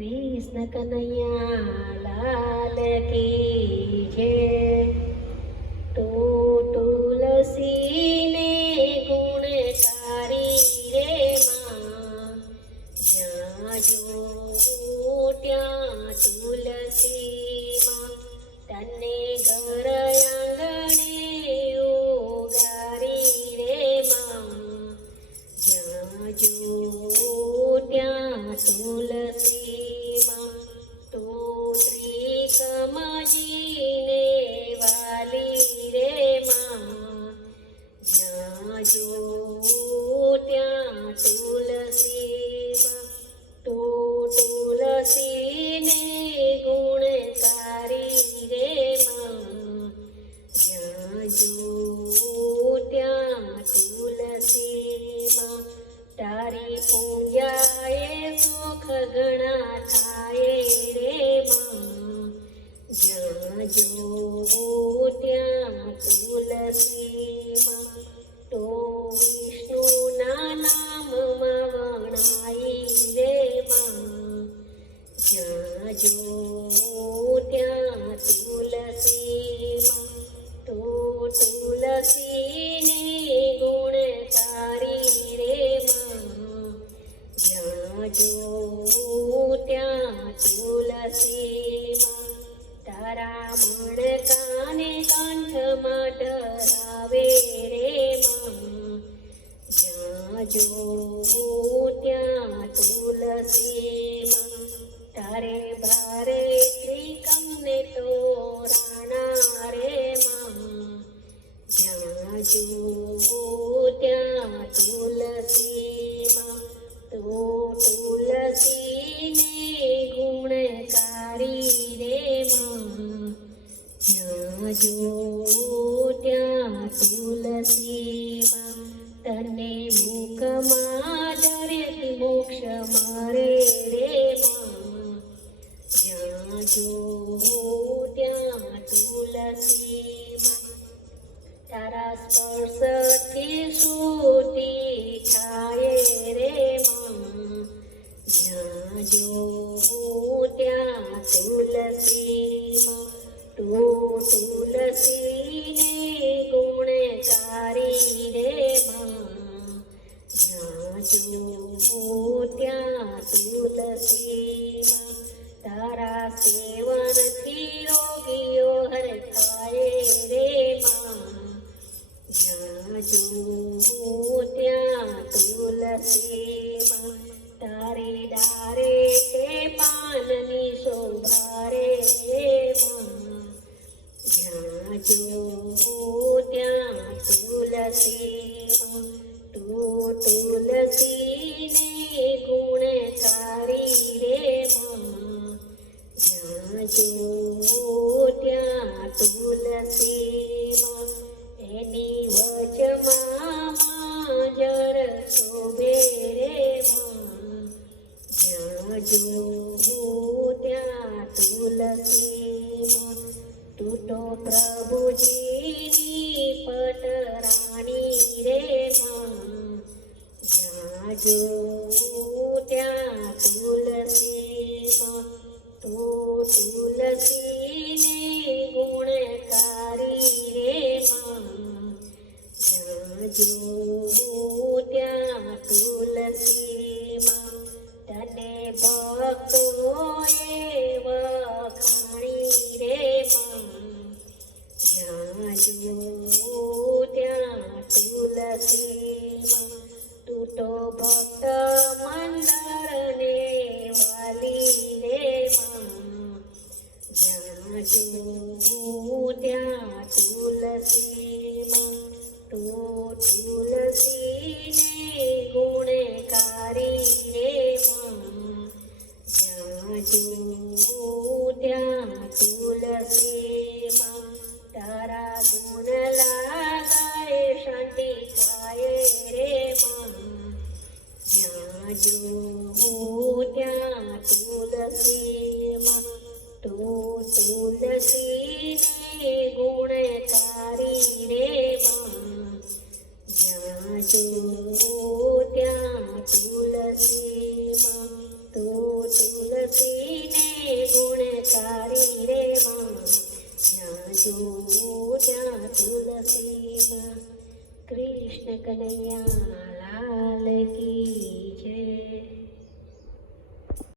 કૃષ્ણ કનૈયા લાલ કી જય। તો તુલસીને ગુણકારી રે માં, જ્યાં જો ત્યાં તુલસી માં, તને ઘર આંગણે ઉગારી રે માં, જ્યાં જો ત્યાં તુલસી માં, તો ત્રિકમજીને વાલી રે માં, જ્યાં જો ત્યાં તુલસી માં, તો તુલસીને ગુણકારી રે માં, જ્યાં જો ત્યાં તુલસી માં, તારી પૂજાએ સુખ ઘણા થાય રે માં, જ્યાં જો ત્યાં તુલસી માં, તો વિષ્ણુના નામમાં વણાઈ રે માં, જ્યાં જો ત્યાં તુલસી માં, તો તુલસીને ગુણકારી રે માં, જ્યાં જો ત્યાં તુલસી માં, તારા મણકાને કંઠમાં ધરાવે રે માં, જ્યાં જો ત્યાં તુલસી માં, તારે ભારે ત્રિકમને તોરાણા રે માં, જ્યાં જો ત્યાં તુલસી માં, તો તુલસીને ગુણકારી રે માં, જ્યાં જો ત્યાં તુલસી માં, તને મુખમાં દરેક મોક્ષ મારે રે માં, જ્યાં જો ત્યાં તુલસી માં, તારા સ્પર્શથી શુદ્ધિ થાય રે માં, જ્યાં જો ત્યાં તુલસી માં, તો તુલસીને ગુણકારી રે માં, જ્યાં જો ત્યાં તુલસી માં, તારા સેવનથી રોગીઓ હરખાય રે માં, જ્યાં જો ત્યાં તુલસી માં, તારી ડારે તે પાનની શોભા રે માં, જ્યાં જો ત્યાં તુલસી માં, તો તુલસીને ગુણકારી રે માં, જ્યાં જો ત્યાં તુલસી માં, એની વચમાં માંજર શોભે રે માં, જ્યાં જો ત્યાં તુલસી માં, તું તો પ્રભુજીની પટરાણી રે માં, જ્યાં જો ત્યાં તુલસી માં, તો તુલસીને ગુણકારી રે માં, જ્યાં જો ત્યાં તુલસી માં, તને ભક્તોએ વખાણી રે માં, જ્યાં જો ત્યાં તુલસી માં, તું તો ભક્ત મંડળને વાલી રે માં, જ્યાં જો ત્યાં તુલસી માં, તો તુલસીને ગુણકારી રે માં, જ્યાં જો સારી રે માં જ્યાં જોઉં ત્યાં તુલસીમાં કૃષ્ણ કનૈયા